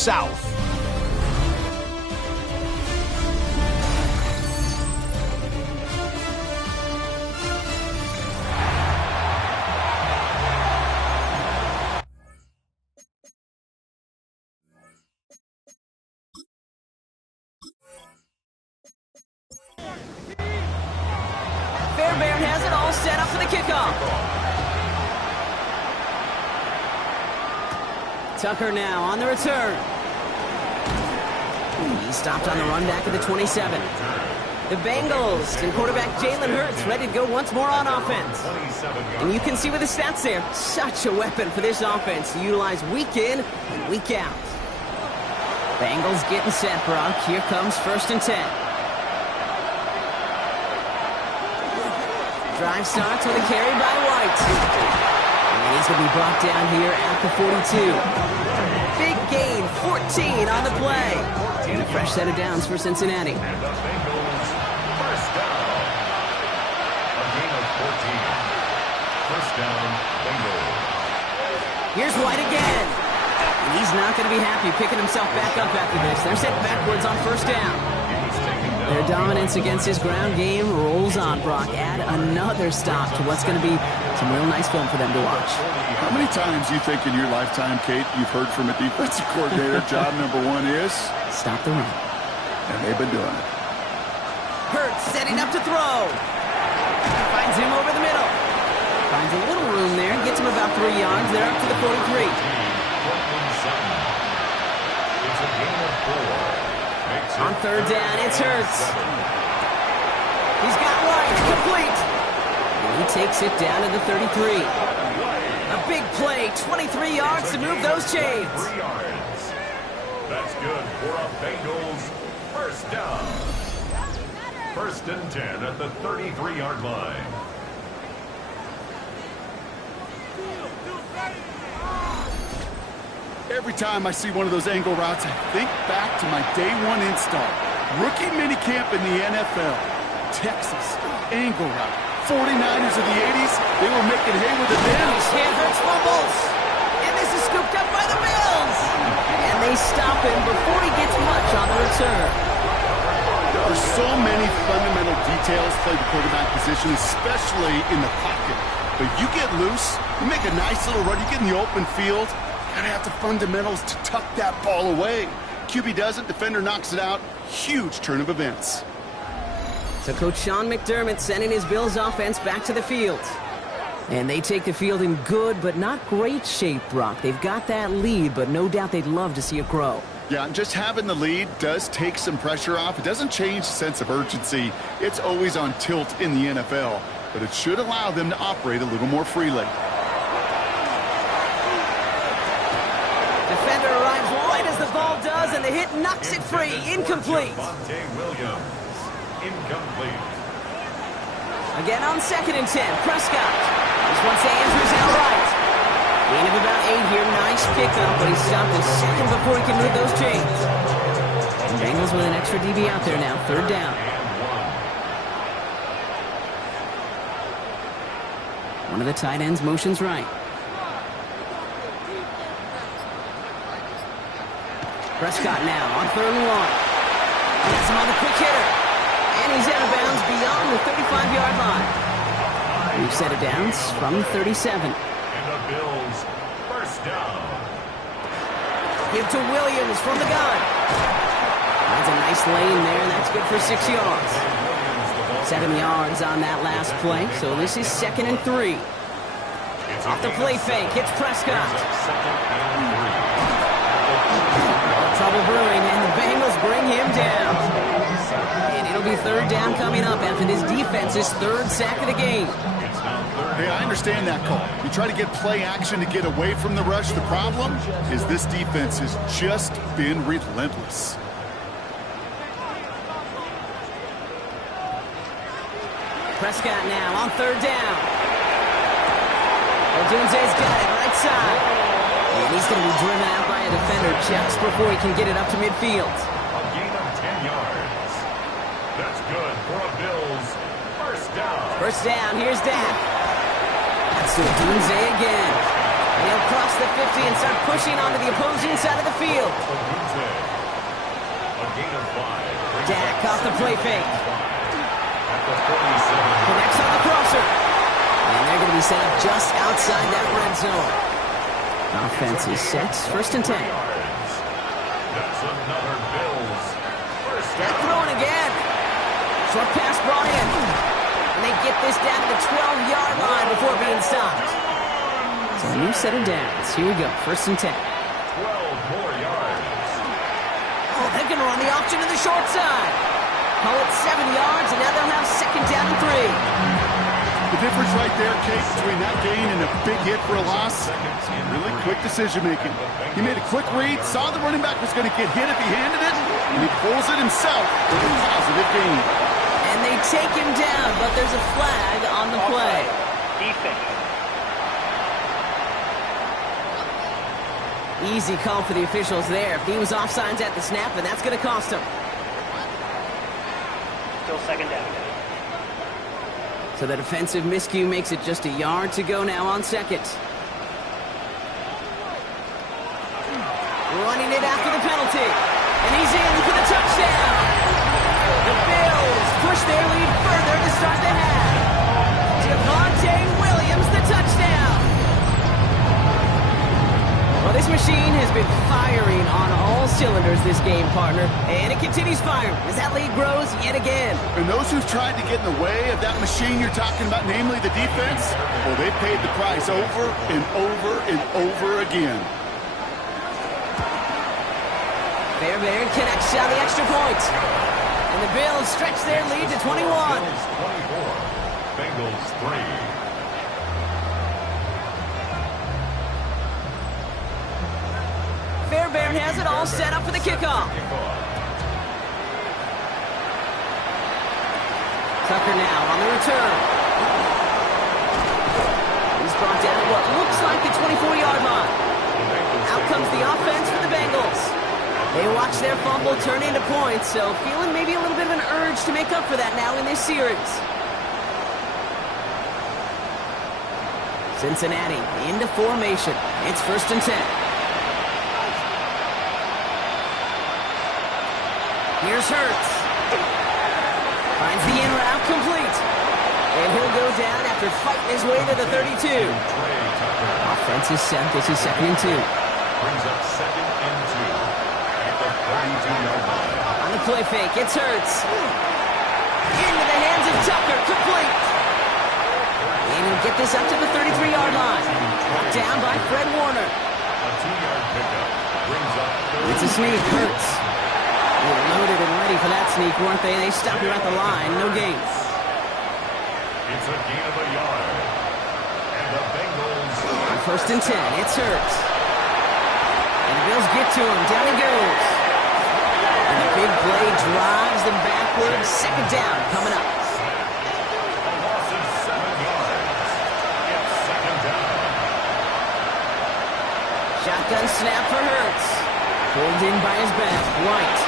south. Fairbairn has it all set up for the kickoff. Tucker now on the return. He stopped on the run back at the 27. The Bengals and quarterback Jalen Hurts ready to go once more on offense. And you can see with the stats there, such a weapon for this offense to utilize week in and week out. Bengals getting set, Brock. Here comes 1st and 10. Drive starts with a carry by White. And he's going to be brought down here at the 42. Big gain, 14 on the play. And a fresh set of downs for Cincinnati. And the Bengals, first down. A gain of 14. First down, Bengals. Here's White again. And he's not going to be happy picking himself back up after this. They're set backwards on 1st down. Their dominance against his ground game rolls on, Brock. Add another stop to what's going to be some real nice film for them to watch. How many times do you think in your lifetime, Kate, you've heard from a defensive coordinator, job number 1 is? Stop the run. And they've been doing it. Hurts setting up to throw. Finds him over the middle. Finds a little room there. Gets him about 3 yards. They're up to the 43. It's a gain of 4. On 3rd down, it's Hurts. He's got White, complete. And he takes it down to the 33. A big play, 23 yards to move those chains. 3 yards. That's good for a Bengals first down. 1st and 10 at the 33-yard line. Every time I see one of those angle routes, I think back to my day 1 install. Rookie minicamp in the NFL. Texas, angle route. 49ers of the 80s, they were making hay with the Bills. Hurts fumbles. And this is scooped up by the Bills. And they stop him before he gets much on the return. There are so many fundamental details played the quarterback position, especially in the pocket. But you get loose, you make a nice little run, you get in the open field, gotta have the fundamentals to tuck that ball away. QB does it, defender knocks it out. Huge turn of events. So Coach Sean McDermott sending his Bills offense back to the field. And they take the field in good but not great shape, Brock. They've got that lead, but no doubt they'd love to see it grow. Yeah, and just having the lead does take some pressure off. It doesn't change the sense of urgency. It's always on tilt in the NFL, but it should allow them to operate a little more freely. Defender arrives right as the ball does, and the hit knocks it free. Incomplete. Javonte Williams, incomplete. Again on 2nd and 10. Prescott. This one to Andrews outright. Gain of about 8 here. Nice pickup, but he stopped a second before he can move those chains. And Bengals with an extra DB out there now. 3rd down. One of the tight ends motions right. Prescott now on 3rd and 1. Gets him on the quick hitter. And he's out of bounds beyond the 35-yard line. We've set it down from 37. And the Bills first down. Give to Williams from the gun. Finds a nice lane there, and that's good for 6 yards. 7 yards on that last play, so this is 2nd and 3. Off the play fake, it's Prescott. Trouble brewing, and the Bengals bring him down. And it'll be 3rd down coming up after this defense's 3rd sack of the game. Hey, I understand that call. You try to get play action to get away from the rush. The problem is this defense has just been relentless. Prescott now on 3rd down. Odunze's got it right side. And he's going to be driven out by a defender just before he can get it up to midfield. A gain of 10 yards. That's good for a Bills first down. First down, here's Dak. That's Odunze again. And he'll cross the 50 and start pushing onto the opposing side of the field. Back off the play fake. Connects on the crosser. And they're going to be set up just outside that red zone. Offense is set. 1st and 10. That's another Bills. They're throwing again. Short pass brought in. And they get this down to the 12-yard line before being stopped. So a new set of downs. Here we go. 1st and 10. 12 more yards. Oh, they're going to run the option to the short side. Call it 7 yards, and now they'll have 2nd down and 3. The difference right there, Kate, between that gain and a big hit for a loss, really quick decision-making. He made a quick read, saw the running back was going to get hit if he handed it, and he pulls it himself for a positive gain. And they take him down, but there's a flag on the play. Defense. Easy call for the officials there. If he was offsides at the snap, then that's going to cost him. Still 2nd down. So the defensive miscue makes it just a yard to go now on 2nd. Running it after the penalty. And he's in for the touchdown. The Bills push their lead further to start the half. Javonte Williams, the touchdown. Well, this machine has been firing on all cylinders this game, partner. And it continues firing as that lead grows yet again. And those who've tried to get in the way of that machine you're talking about, namely the defense, well, they paid the price over and over and over again. Fairbairn connects on the extra point. And the Bills stretch their lead to 21. Bills 24. Bengals 3. Fairbairn has it all set up for the kickoff. Tucker now on the return. He's brought down at what looks like the 24-yard line. Out comes the offense for the Bengals. They watch their fumble turn into points, so feeling maybe a little bit of an urge to make up for that now in this series. Cincinnati into formation. It's 1st and 10. Here's Hurts. Finds the in route complete. And he'll go down after fighting his way to the 32. Offense is set. This is 2nd and 2. Brings up 2nd and 2 at the 32-yard line. On the play fake, it's Hurts. Into the hands of Tucker, complete. And he'll get this up to the 33-yard line. Brought down by Fred Warner. A 2-yard pickup brings up It's a sneak, Hurts. They were loaded and ready for that sneak, weren't they? They stopped him at the line, no gain. It's a gain of a yard. And the Bengals. On 1st and 10, it's Hurts. And the Bills get to him. Down he goes. And the big play drives them backwards. 2nd down coming up. A loss of 7 yards. It's 2nd down. Shotgun snap for Hurts. Pulled in by his back, White.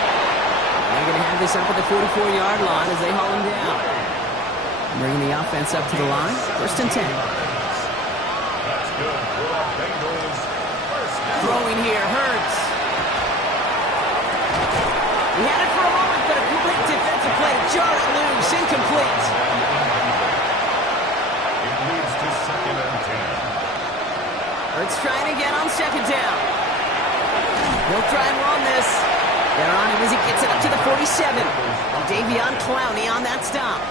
They're going to have this up at the 44-yard line as they haul him down. Bringing the offense up to the line. 1st and 10. That's good for the Bengals. 1st down. Throwing here, Hurts. He had it for a moment, but a complete defensive play. Jarred loose, incomplete. It leads to 2nd and 10. Hurts trying again on 2nd down. He'll try and run this. They're on him as he gets it up to the 47. Davion Clowney on that stop.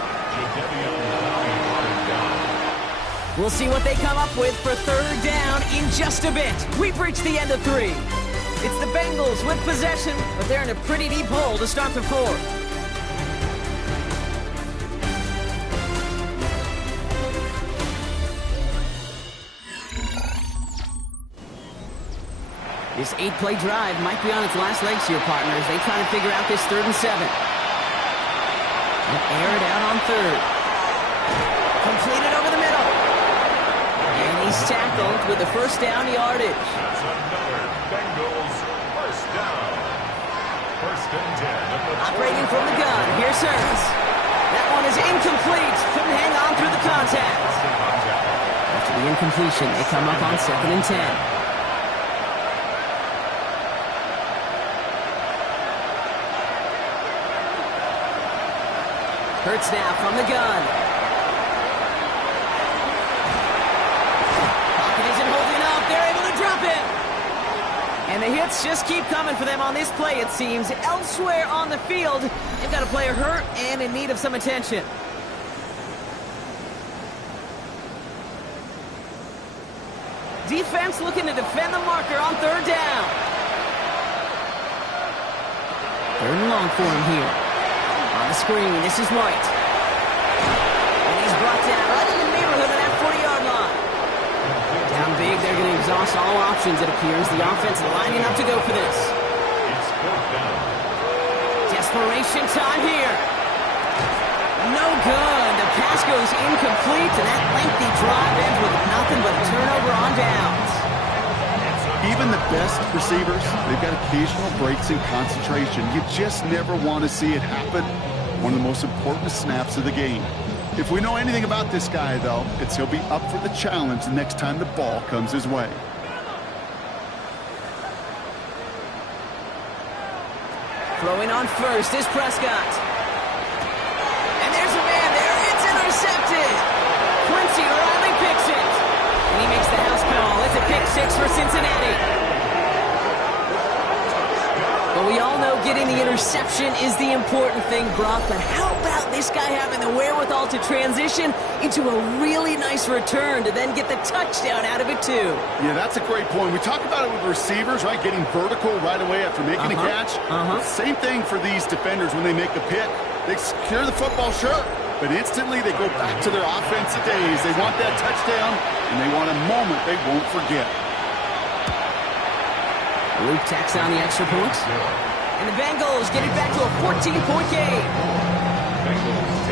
We'll see what they come up with for 3rd down in just a bit. We've reached the end of 3. It's the Bengals with possession, but they're in a pretty deep hole to start the 4th. This 8-play drive might be on its last legs here, partners. They try to figure out this 3rd and 7. And air it out on 3rd. Completed over the middle. And he's tackled with the 1st down yardage. That's another Bengals 1st down. 1st and 10. Operating from the gun. Here's Hurts. That one is incomplete. Couldn't hang on through the contact. After the incompletion, they come up on 2nd and 10. Hurts now from the gun. Pocket isn't holding up. They're able to drop it. And the hits just keep coming for them on this play, it seems. Elsewhere on the field, they've got a player hurt and in need of some attention. Defense looking to defend the marker on third down. Third and long for him here. On the screen, this is White. And he's brought down right in the neighborhood of that 40-yard line. Down big, they're going to exhaust all options, it appears. The offense lining up to go for this. It's fourth down. Desperation time here. No good. The pass goes incomplete, and that lengthy drive ends with nothing but a turnover on downs. Even the best receivers, they've got occasional breaks in concentration. You just never want to see it happen. One of the most important snaps of the game. If we know anything about this guy, though, it's he'll be up for the challenge the next time the ball comes his way. Throwing on first is Prescott. And there's a man there. It's intercepted. Quincy Riley picks it. And he makes the house call. It's a pick six for Cincinnati. But we all know getting the interception is the important thing, Brock. But how about this guy having the wherewithal to transition into a really nice return to then get the touchdown out of it, too? Yeah, that's a great point. We talk about it with receivers, right? Getting vertical right away after making a catch. Same thing for these defenders when they make a pick. They secure the football, sure, but instantly they go back to their offensive days. They want that touchdown, and they want a moment they won't forget. Luke tacks on the extra point. And the Bengals get it back to a 14-point game. Bengals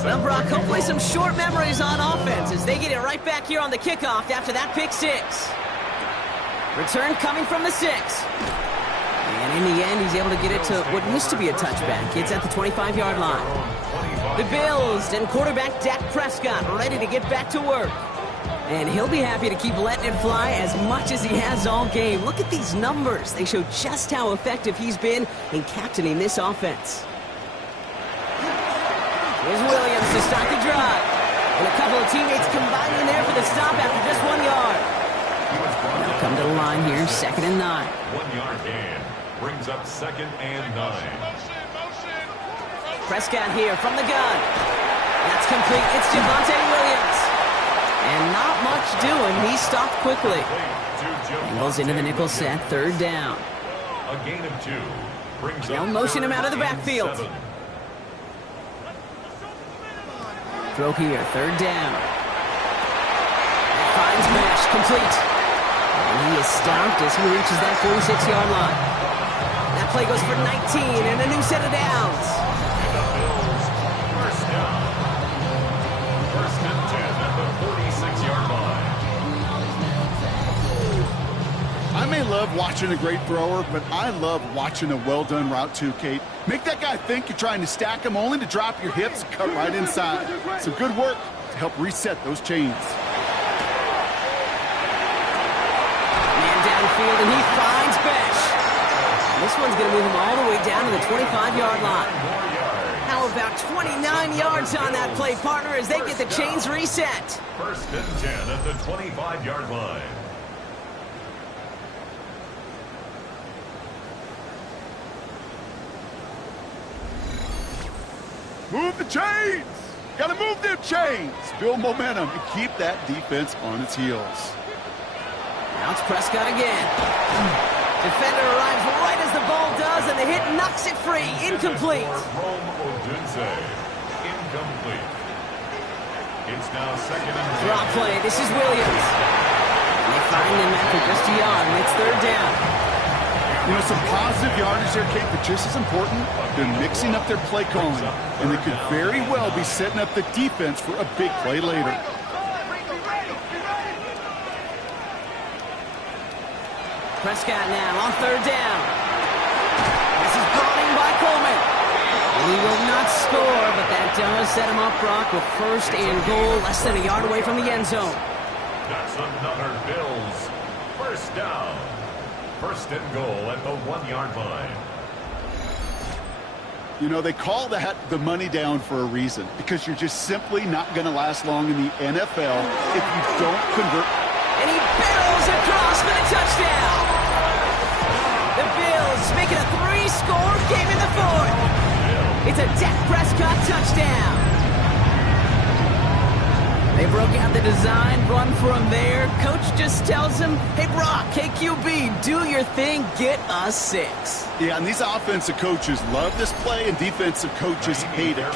10. Well, Brock, hopefully some short memories on offense as they get it right back here on the kickoff after that pick six. Return coming from the 6. And in the end, he's able to get it to what used to be a touchback. It's at the 25-yard line. The Bills and quarterback Dak Prescott ready to get back to work. And he'll be happy to keep letting it fly as much as he has all game. Look at these numbers. They show just how effective he's been in captaining this offense. Here's Williams to start the drive. And a couple of teammates combining there for the stop after just 1 yard. They'll come to the line here, 2nd and 9. 1 yard gain brings up 2nd and 9. Prescott here from the gun. That's complete. It's Javonte Williams. And not much doing. He stopped quickly. Bengals into the nickel set, 3rd down. A gain of 2 brings They'll up motion him out of the backfield. 7. Throw here, 3rd down. Finds Mesh, complete. And he is stopped as he reaches that 46-yard line. That play goes for 19 and a new set of downs. And the Bills, first down. 1st and 10 at the 46-yard line. I may love watching a great thrower, but I love watching a well-done route too, Kate. Make that guy think you're trying to stack him only to drop your hips and cut right inside. Some good work to help reset those chains. Man downfield, and he finds Besh. This one's going to move him all the way down to the 25-yard line. How about 29 yards on that play, partner, as they get the chains reset? 1st and 10 at the 25-yard line. Move the chains! Gotta move them chains! Build momentum and keep that defense on its heels. Now it's Prescott again. Defender arrives right as the ball does, and the hit knocks it free. Incomplete. Rome Odunze. Incomplete. It's now 2nd and 10. Drop play. This is Williams. And they find him after just a yard, and it's 3rd down. You know, some positive yardage there, Kate, but just as important, they're mixing up their play calling, and they could very well be setting up the defense for a big play later. Prescott now on 3rd down. This is brought in by Coleman. And he will not score, but that does set him up, Brock, with 1st and goal, less than a yard away from the end zone. That's another Bills First down. First and goal at the 1-yard line. You know, they call that the money down for a reason, because you're just simply not going to last long in the NFL if you don't convert. And he barrels across for the touchdown. The Bills make it a 3-score game in the fourth. It's a Dak Prescott touchdown. They broke out the design, run from there. Coach just tells him, hey, Brock, hey, QB, do your thing, get us 6. Yeah, and these offensive coaches love this play, and defensive coaches hate it,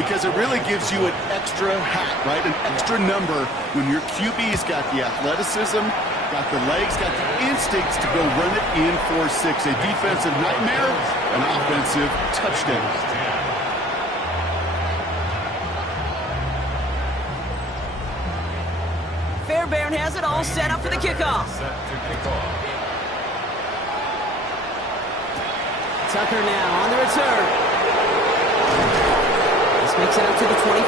because it really gives you an extra hat, right? An extra number when your QB's got the athleticism, got the legs, got the instincts to go run it in for 6. A defensive nightmare, an offensive touchdown. Fairbairn has it all set up for the kickoff. Tucker now on the return. This makes it up to the 25.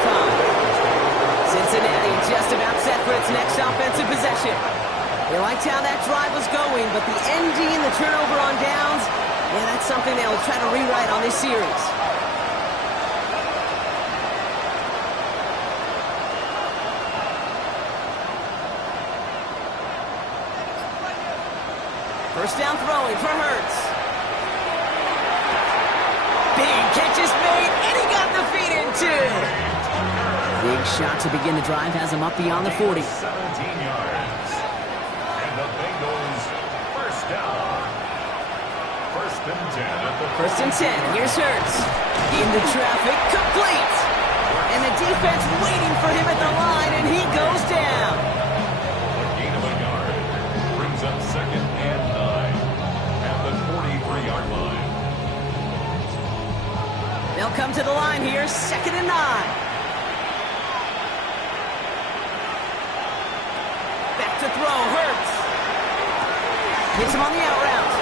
Cincinnati just about set for its next offensive possession. They liked how that drive was going, but the ND and the turnover on downs, yeah, that's something they'll try to rewrite on this series. First down throwing for Hurts. Big catch is made, and he got the feet in too. Big shot to begin the drive has him up beyond the 40. 17 yards. And the Bengals first down. First and 10 at the First and 10. Here's Hurts. Into traffic, complete. And the defense waiting for him at the line, and he goes down. A gain of a yard. Brings up second and 9 at the 43-yard line. They'll come to the line here, second and 9. Back to throw, Hurts. Hits him on the out route.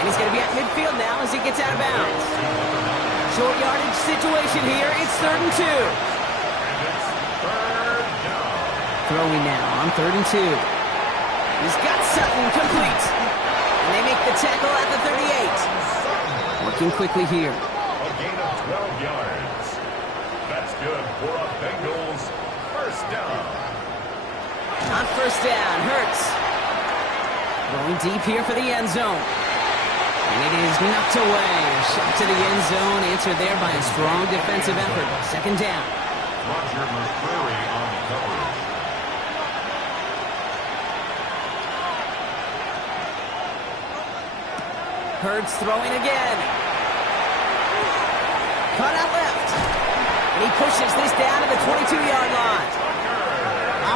And he's going to be at midfield now as he gets out of bounds. Short yardage situation here. It's 3rd and 2. And it's third down. Throwing now on 3rd and 2. He's got Sutton complete. And they make the tackle at the 38. Working quickly here. A gain of 12 yards. That's good for a Bengals first down. On first down, Hurts. Going deep here for the end zone. And it is knocked away. A shot to the end zone, answered there by a strong defensive effort. Second down. Roger McCreary on coverage. Hurts throwing again. Cut out left. And he pushes this down to the 22-yard line.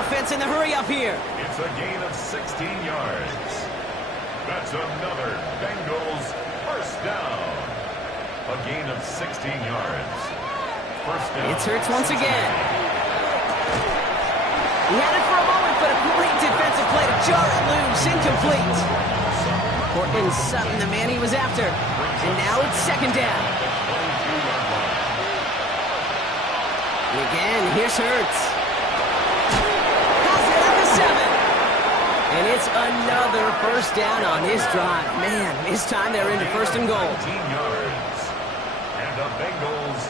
Offense in the hurry up here. It's a gain of 16 yards. That's another Bengals first down. A gain of 16 yards. First down. It's Hurts once again. He had it for a moment, but a great defensive play to jar it loose. Incomplete. Cortland Sutton, the man he was after. And now it's second down. And again, here's Hurts. Has it at the 7. And it's another first down on this drive. Man, this time they're into first and goal. 19 yards. And the Bengals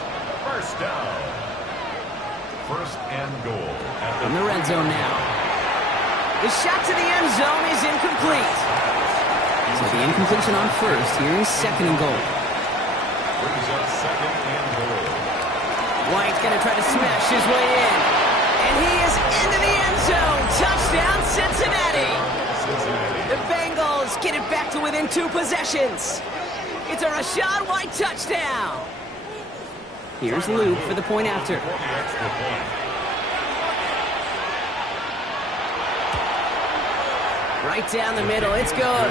first down. First and goal. In the red zone now. The shot to the end zone is incomplete. So the incompletion on first. Here is second and goal. Brings up second and goal. White's going to try to smash his way in. And he is into the end zone. Touchdown, Cincinnati. The Bengals get it back to within 2 possessions. It's a Rachaad White touchdown. Here's Luke for the point after. Right down the middle. It's good.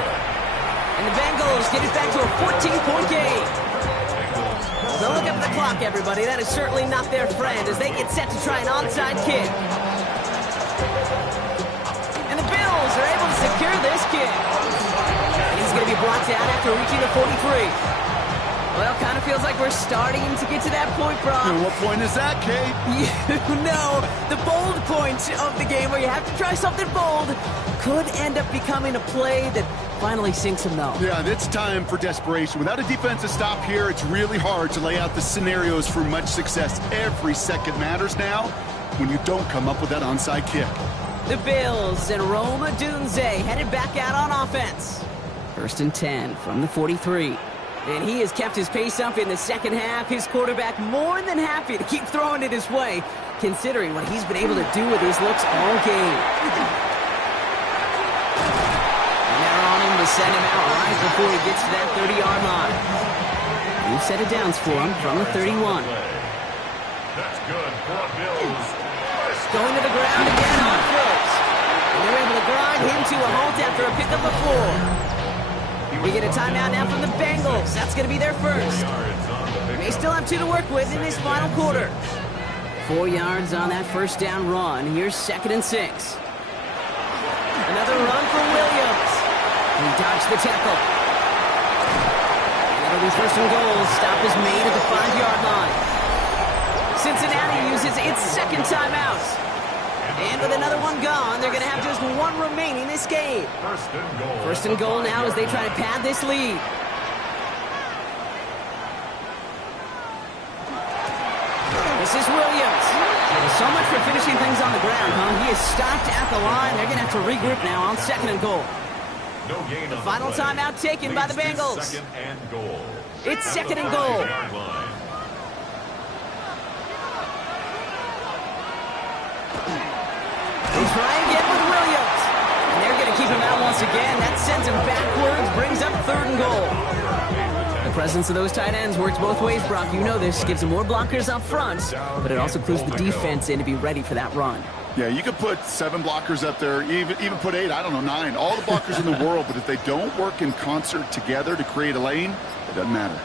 And the Bengals get it back to a 14-point game. So look up at the clock, everybody. That is certainly not their friend as they get set to try an onside kick. And the Bills are able to secure this kick. And he's going to be blocked out after reaching the 43. Well, kind of feels like we're starting to get to that point, Brock. And what point is that, Kate? You know, the bold point of the game where you have to try something bold could end up becoming a play that finally sinks him, though. Yeah, it's time for desperation. Without a defensive stop here, it's really hard to lay out the scenarios for much success. Every second matters now when you don't come up with that onside kick. The Bills and Rome Odunze headed back out on offense. 1st and 10 from the 43. And he has kept his pace up in the second half. His quarterback more than happy to keep throwing it his way, considering what he's been able to do with his looks all game. And they're on him to send him out right before he gets to that 30-yard line. New set of downs for him from the 31. That's good for the Bills. Going to the ground again on foot. And they're able to grind him to a halt after a pickup of 4. We get a timeout now from the Bengals. That's going to be their first. They still have 2 to work with in this final quarter. 4 yards on that first down run. Here's 2nd and 6. Another run for Williams. He dodged the tackle. That'll be 1st and goal. Stop is made at the 5-yard line. Cincinnati uses its 2nd timeout. And with another one gone, they're going to have just 1 remaining this game. 1st and goal now as they try to pad this lead. This is Williams. So much for finishing things on the ground, huh? He is stopped at the line. They're going to have to regroup now on 2nd and goal. The final timeout taken by the Bengals. 2nd and goal. It's 2nd and goal. They try again with Williams. And they're going to keep him out once again. That sends him backwards, brings up 3rd and goal. The presence of those tight ends works both ways, Brock. You know this. Gives them more blockers up front, but it also clues the defense in to be ready for that run. Yeah, you could put 7 blockers up there, even put 8, I don't know, 9. All the blockers in the world, but if they don't work in concert together to create a lane, it doesn't matter.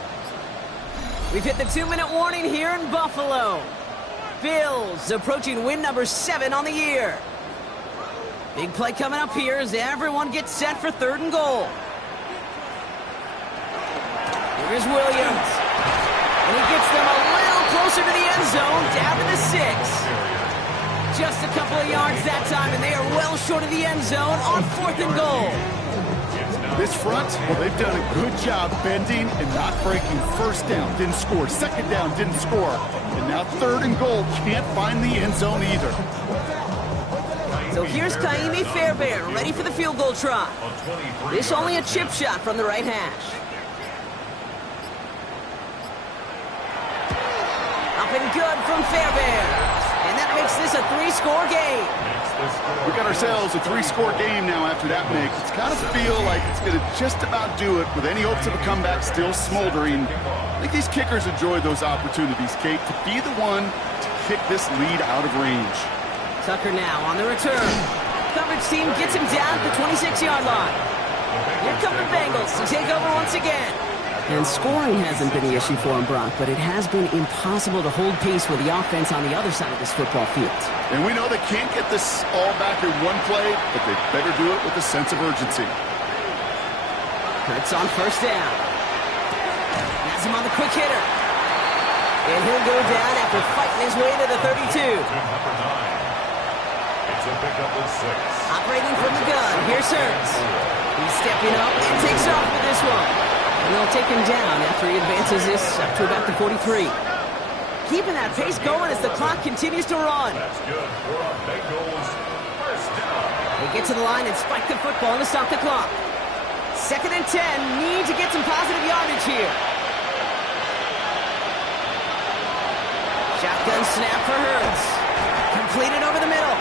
We've hit the 2-minute warning here in Buffalo. Bills approaching win number 7 on the year. Big play coming up here as everyone gets set for 3rd and goal. Here's Williams. And he gets them a little closer to the end zone, down to the 6. Just a couple of yards that time, and they are well short of the end zone on 4th and goal. This front, well, they've done a good job bending and not breaking. 1st down, didn't score. 2nd down, didn't score. And now 3rd and goal, can't find the end zone either. So here's Kaimi Fairbairn, ready for the field goal try. This only a chip shot from the right hash. Up and good from Fairbairn. And that makes this a 3-score game. We got ourselves a 3-score game now after that make. It's kind of feel like it's going to just about do it with any hopes of a comeback still smoldering. I think these kickers enjoy those opportunities, Kate, to be the one to kick this lead out of range. Tucker now on the return. Coverage team gets him down at the 26-yard line. Here come the Bengals to take over once again. And scoring hasn't been the issue for him, Brock, but it has been impossible to hold pace with the offense on the other side of this football field. And we know they can't get this all back in one play, but they better do it with a sense of urgency. Hurts on 1st down. Has him on the quick hitter. And he'll go down after fighting his way to the 32. It's a pickup of 6. Operating from the gun, here's Hurts. He's stepping up and takes off with this one. And they'll take him down after he advances this up to about the 43. Keeping that pace going as the clock continues to run. That's good for a Bengals 1st down. They get to the line and spike the football to stop the clock. 2nd and 10, need to get some positive yardage here. Shotgun snap for Hurts. Completed over the middle.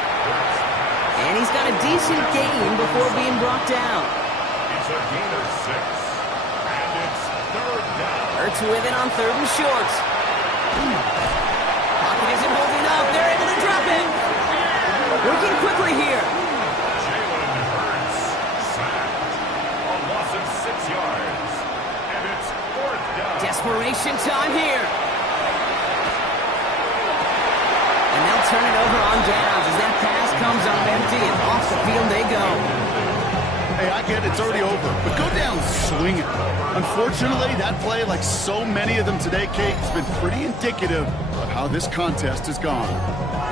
And he's got a decent gain before being brought down. It's a gain of 6. And it's 3rd down. Hurts with it on 3rd and short. Pocket isn't holding up. They're able to drop it. Working quickly here. Jalen Hurts sacked. A loss of 6 yards. And it's 4th down. Desperation time here. And they'll turn it over on downs as that pass comes up empty and off the field they go. Hey, I get it. It's already over. But go down swinging. Unfortunately, that play, like so many of them today, Kate, has been pretty indicative of how this contest has gone.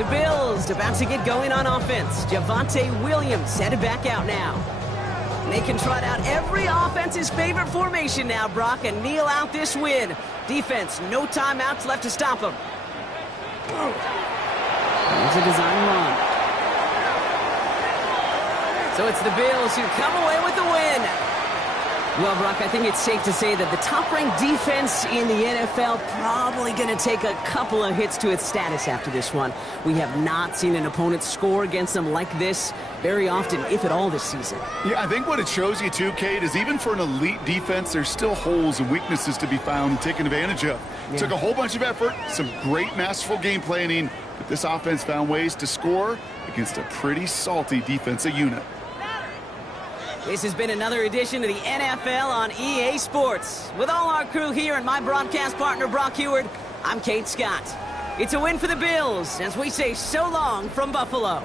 The Bills about to get going on offense. Javonte Williams headed back out now. They can trot out every offense's favorite formation now, Brock, and kneel out this win. Defense, no timeouts left to stop them. There's a design run. So it's the Bills who come away with the win. Well, Brock, I think it's safe to say that the top-ranked defense in the NFL probably going to take a couple of hits to its status after this one. We have not seen an opponent score against them like this very often, if at all, this season. Yeah, I think what it shows you, too, Kate, is even for an elite defense, there's still holes and weaknesses to be found and taken advantage of. Yeah. Took a whole bunch of effort, some great masterful game planning, but this offense found ways to score against a pretty salty defensive unit. This has been another edition of the NFL on EA Sports. With all our crew here and my broadcast partner, Brock Heward, I'm Kate Scott. It's a win for the Bills as we say so long from Buffalo.